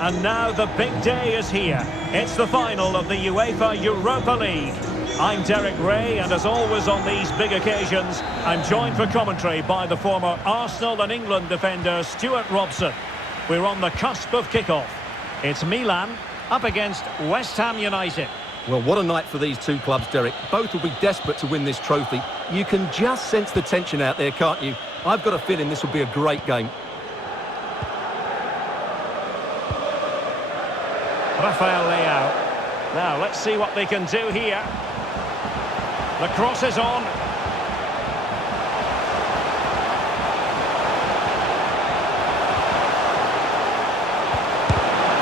And now the big day is here. It's the final of the UEFA Europa League. I'm Derek Ray, and as always on these big occasions, I'm joined for commentary by the former Arsenal and England defender Stuart Robson. We're on the cusp of kickoff. It's Milan up against West Ham United. Well, what a night for these two clubs, Derek. Both will be desperate to win this trophy. You can just sense the tension out there, can't you? I've got a feeling this will be a great game. Rafael Leao. Now, let's see what they can do here. The cross is on.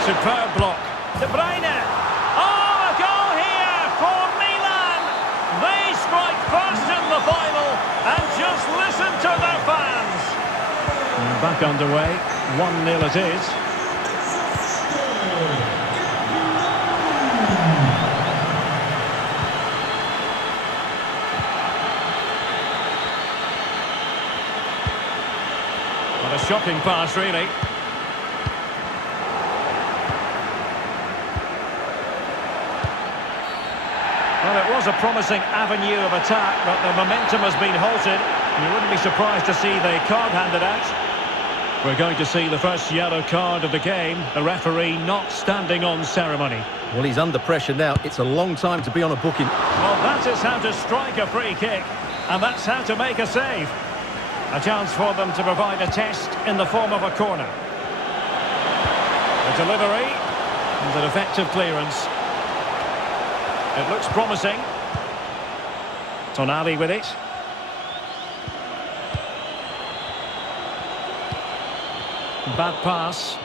Superb block. De Bruyne. Oh, a goal here for Milan. They strike first in the final, and just listen to their fans. And back underway. 1-0 it is. What a shocking pass, really. Well, it was a promising avenue of attack, but the momentum has been halted. You wouldn't be surprised to see the card handed out. We're going to see the first yellow card of the game. The referee not standing on ceremony. Well, he's under pressure now. It's a long time to be on a booking. Well, that is how to strike a free kick, and that's how to make a save. A chance for them to provide a test in the form of a corner. The delivery and an effective clearance. It looks promising. Tonali with it. Bad pass.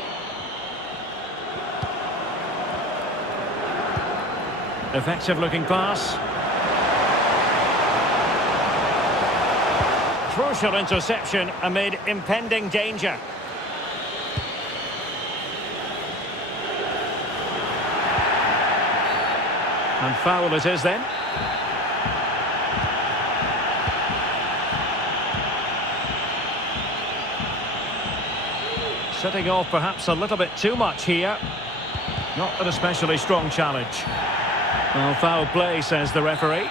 Effective looking pass. Crucial interception amid impending danger. And foul it is then. Setting off perhaps a little bit too much here. Not an especially strong challenge. Well, foul play, says the referee.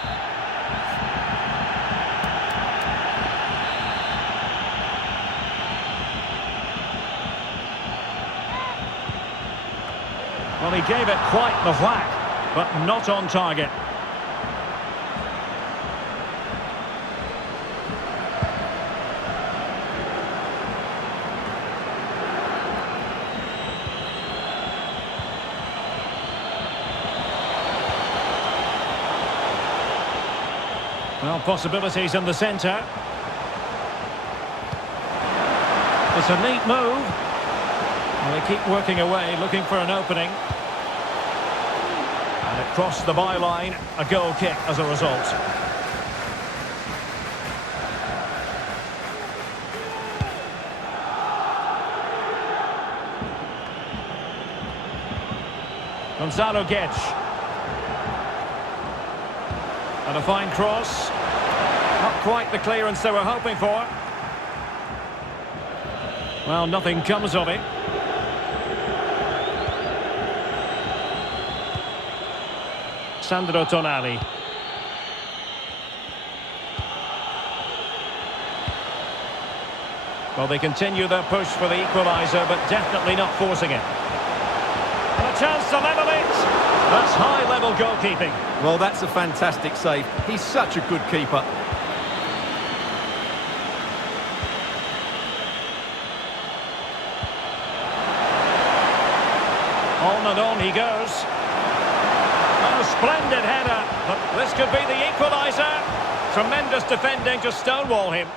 Well, he gave it quite the whack, but not on target. Well, possibilities in the centre. It's a neat move. Well, they keep working away, looking for an opening. And it crossed the byline, a goal kick as a result. Gonzalo Guedes. And a fine cross. Not quite the clearance they were hoping for. Well, nothing comes of it. Sandro Tonali. Well, they continue their push for the equaliser, but definitely not forcing it. And a chance to level it. That's high-level goalkeeping. Well, that's a fantastic save. He's such a good keeper. On and on he goes. A splendid header, but this could be the equaliser. Tremendous defending to stonewall him.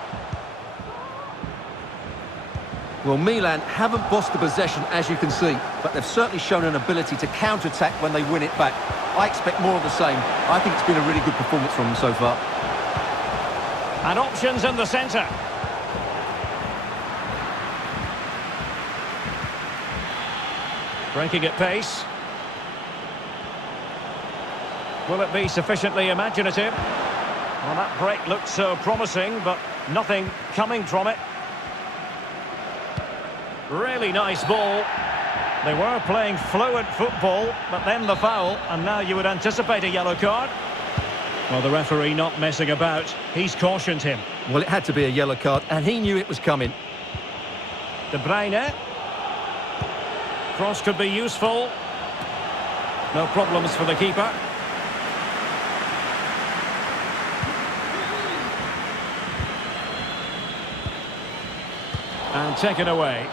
Well, Milan haven't bossed the possession, as you can see, but they've certainly shown an ability to counter-attack when they win it back. I expect more of the same. I think it's been a really good performance from them so far. And options in the centre. Breaking at pace. Will it be sufficiently imaginative? Well, that break looked so promising, but nothing coming from it. Really nice ball. They were playing fluent football, but then the foul, and now you would anticipate a yellow card. Well, the referee not messing about. He's cautioned him. Well, it had to be a yellow card, and he knew it was coming. De Bruyne. Cross could be useful. No problems for the keeper. And taken away.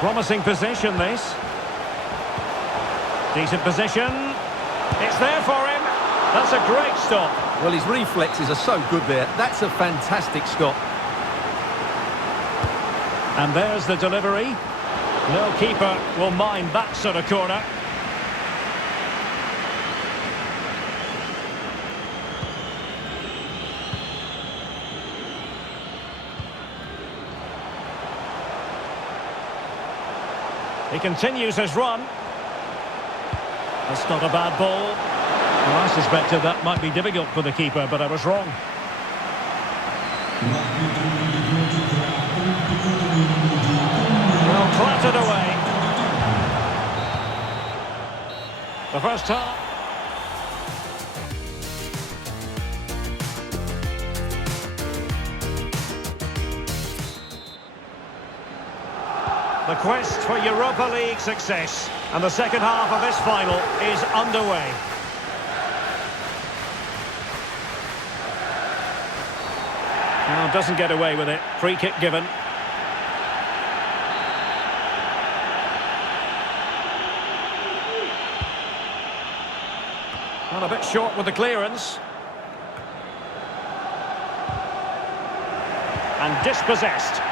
Promising position, this. Decent position. It's there for him. That's a great stop. Well, his reflexes are so good there. That's a fantastic stop. And there's the delivery. No keeper will mind that sort of corner. He continues his run. That's not a bad ball. Well, I suspected that might be difficult for the keeper, but I was wrong. Well, clattered away. The first half. The quest for Europa League success, and the second half of this final is underway. Now doesn't get away with it. Free kick given. Well, a bit short with the clearance. And dispossessed.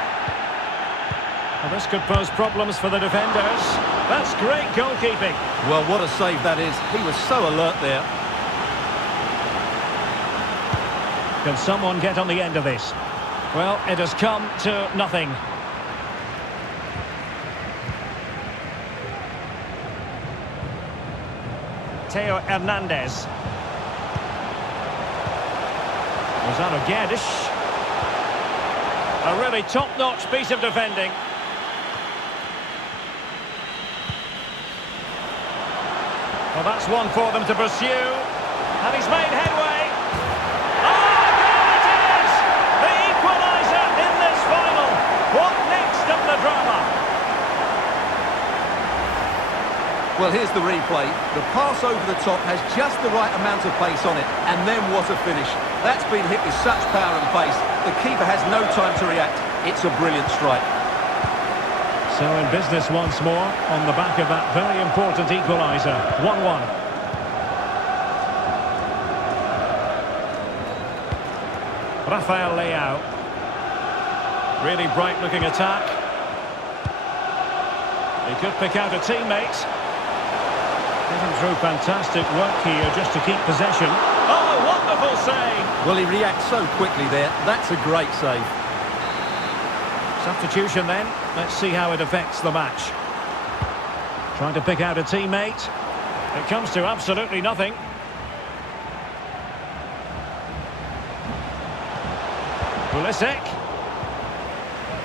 Well, this could pose problems for the defenders. That's great goalkeeping. Well, what a save that is. He was so alert there. Can someone get on the end of this? Well, it has come to nothing. Theo Hernandez. Lozano Guedes. A really top-notch piece of defending. Well, that's one for them to pursue. And he's made headway. Oh, goal it is! The equaliser in this final. What next of the drama? Well, here's the replay. The pass over the top has just the right amount of pace on it. And then what a finish. That's been hit with such power and pace. The keeper has no time to react. It's a brilliant strike. So in business once more, on the back of that very important equaliser. 1-1. Rafael Leao. Really bright-looking attack. He could pick out a teammate. Getting through fantastic work here just to keep possession. Oh, wonderful save! Well, he reacts so quickly there. That's a great save. Substitution then. Let's see how it affects the match. Trying to pick out a teammate. It comes to absolutely nothing. Pulisic.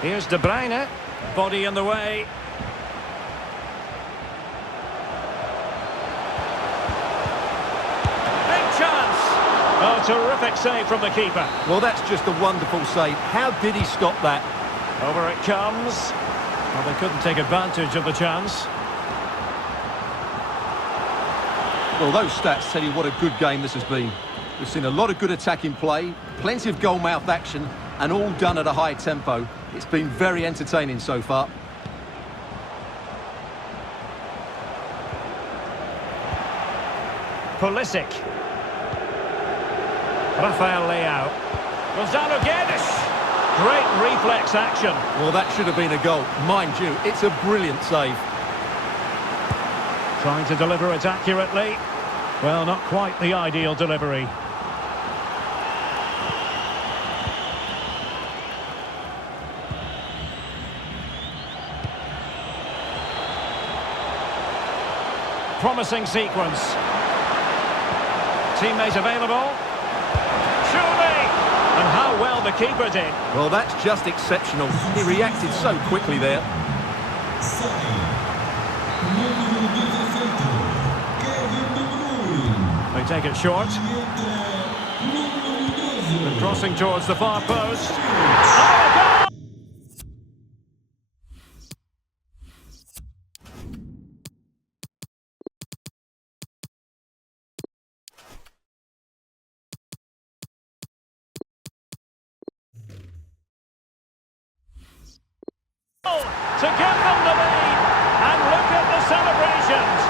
Here's De Bruyne. Body in the way. Big chance. Oh, terrific save from the keeper. Well, that's just a wonderful save. How did he stop that? Over it comes. Well, they couldn't take advantage of the chance. Well, those stats tell you what a good game this has been. We've seen a lot of good attacking play, plenty of goal-mouth action, and all done at a high tempo. It's been very entertaining so far. Pulisic. Rafael Leao. Lozano Guedes. Great reflex action. Well, that should have been a goal. Mind you, it's a brilliant save. Trying to deliver it accurately. Well, not quite the ideal delivery. Promising sequence. Teammate available. Surely! And how well the keeper did. Well, that's just exceptional. He reacted so quickly there. They take it short. And crossing towards the far post. Oh, a goal! To give them the lead, and look at the celebrations.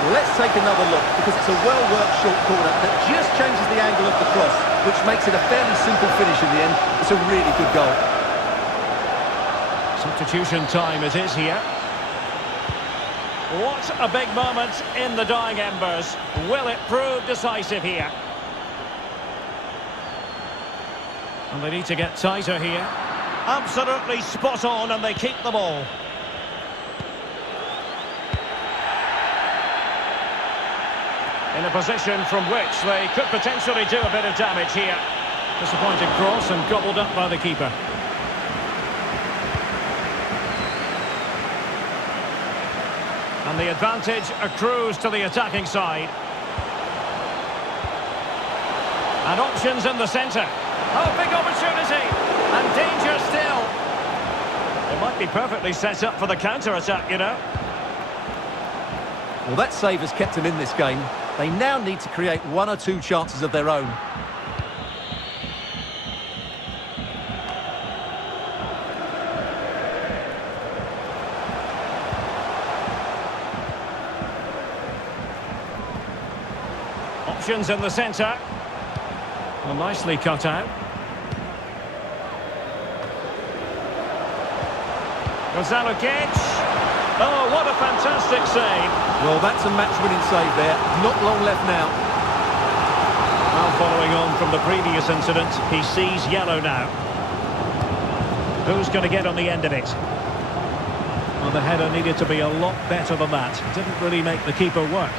Well, let's take another look, because it's a well-worked short corner that just changes the angle of the cross, which makes it a fairly simple finish in the end. It's a really good goal. Substitution time it is here. What a big moment in the dying embers. Will it prove decisive here? And they need to get tighter here. Absolutely spot on, and they keep the ball. In a position from which they could potentially do a bit of damage here. Disappointing cross and gobbled up by the keeper. And the advantage accrues to the attacking side. And options in the centre. Oh, big opportunity, and danger still. It might be perfectly set up for the counter-attack, you know. Well, that save has kept them in this game. They now need to create one or two chances of their own. Options in the centre. Well, nicely cut out. Gonzalo Guedes. Oh, what a fantastic save. Well, that's a match-winning save there. Not long left now. Well, following on from the previous incident, he sees yellow now. Who's going to get on the end of it? Well, the header needed to be a lot better than that. Didn't really make the keeper work.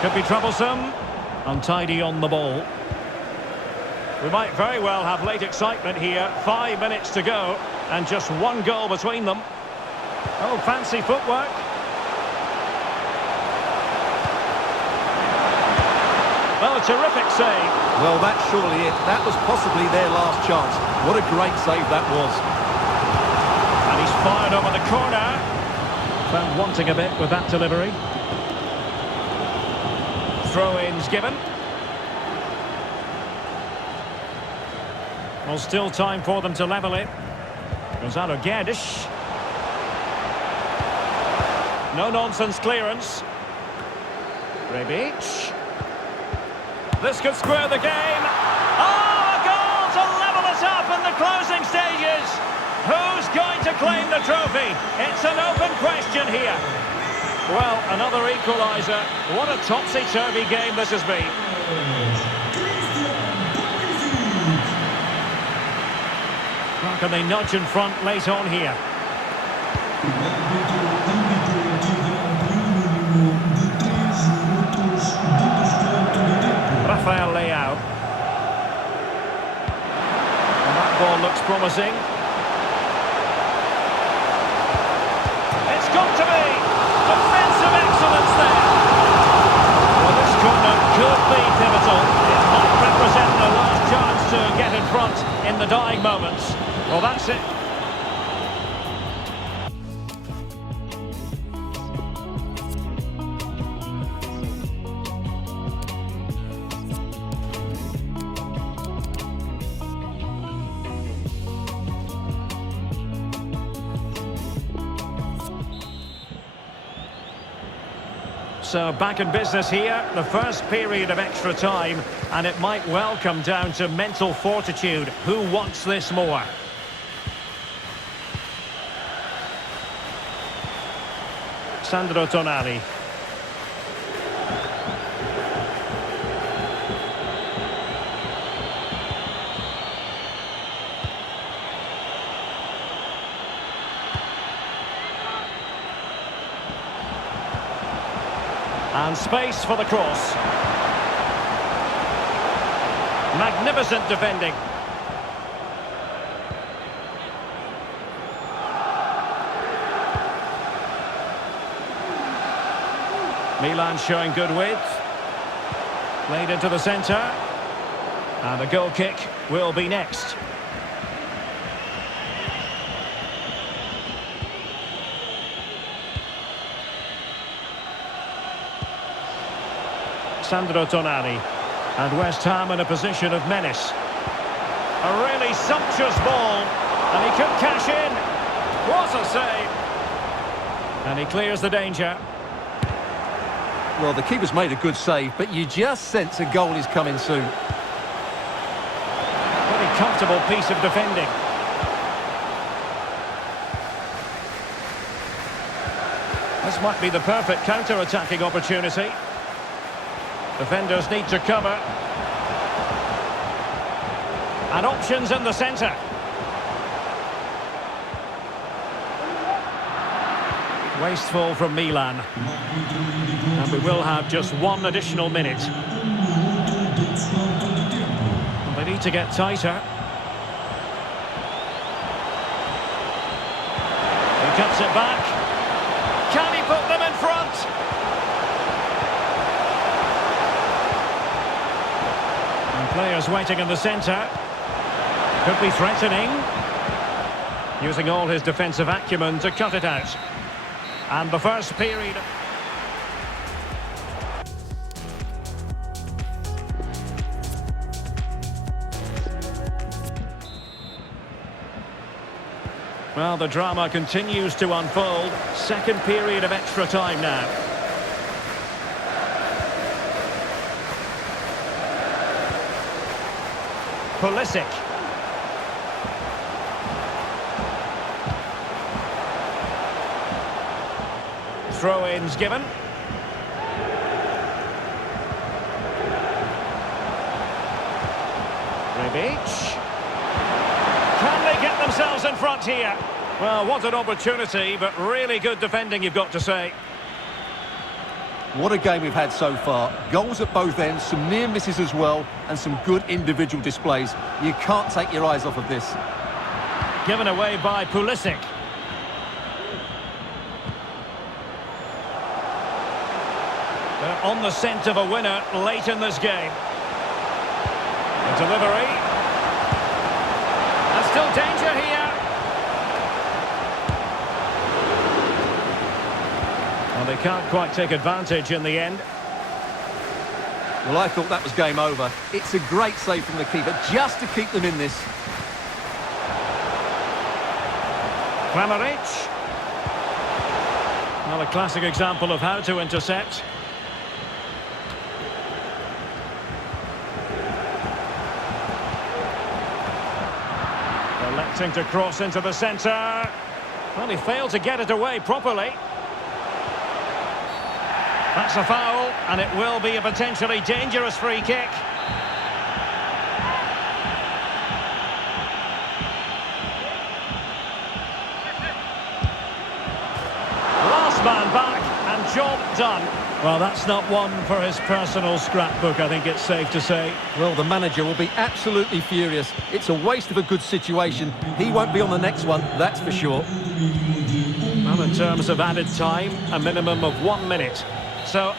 Could be troublesome. Untidy on the ball. We might very well have late excitement here. 5 minutes to go, and just one goal between them. Oh, fancy footwork. Oh, a terrific save. Well, that's surely it. That was possibly their last chance. What a great save that was. And he's fired over the corner. Found wanting a bit with that delivery. Throw-ins given. Well, still time for them to level it. Gonzalo Guedes. No-nonsense clearance. Rebic. This could square the game. Oh, a goal to level us up in the closing stages. Who's going to claim the trophy? It's an open question here. Well, another equaliser. What a topsy-turvy game this has been. How can they nudge in front late on here? Rafael Leao. And that ball looks promising. It's got to be! Defensive excellence there. Well, this corner could be pivotal. It might represent the last chance to get in front in the dying moments. Well, that's it. So back in business here, the first period of extra time, and it might well come down to mental fortitude. Who wants this more? Sandro Tonali. And space for the cross. Magnificent defending. Milan showing good width. Played into the centre. And the goal kick will be next. Sandro Tonali. And West Ham in a position of menace. A really sumptuous ball. And he could cash in. What a save. And he clears the danger. Well, the keeper's made a good save, but you just sense a goal is coming soon. Very comfortable piece of defending. This might be the perfect counter-attacking opportunity. Defenders need to cover. And options in the centre. Wasteful from Milan. And we will have just one additional minute. And they need to get tighter. He cuts it back. Can he put them in front? And players waiting in the centre. Could be threatening. Using all his defensive acumen to cut it out. And the first period... Well, the drama continues to unfold. Second period of extra time now. Pulisic. Throw-ins given. Rebic. Can they get themselves in front here? Well, what an opportunity, but really good defending, you've got to say. What a game we've had so far. Goals at both ends, some near misses as well, and some good individual displays. You can't take your eyes off of this. Given away by Pulisic. They're on the scent of a winner late in this game. The delivery. And still danger here. Well, they can't quite take advantage in the end. Well, I thought that was game over. It's a great save from the keeper just to keep them in this. Kramaric. Well, a classic example of how to intercept. Electing to cross into the centre. Well, he failed to get it away properly. That's a foul, and it will be a potentially dangerous free kick. Last man back, and job done. Well, that's not one for his personal scrapbook, I think it's safe to say. Well, the manager will be absolutely furious. It's a waste of a good situation. He won't be on the next one, that's for sure. Well, in terms of added time, a minimum of 1 minute. So...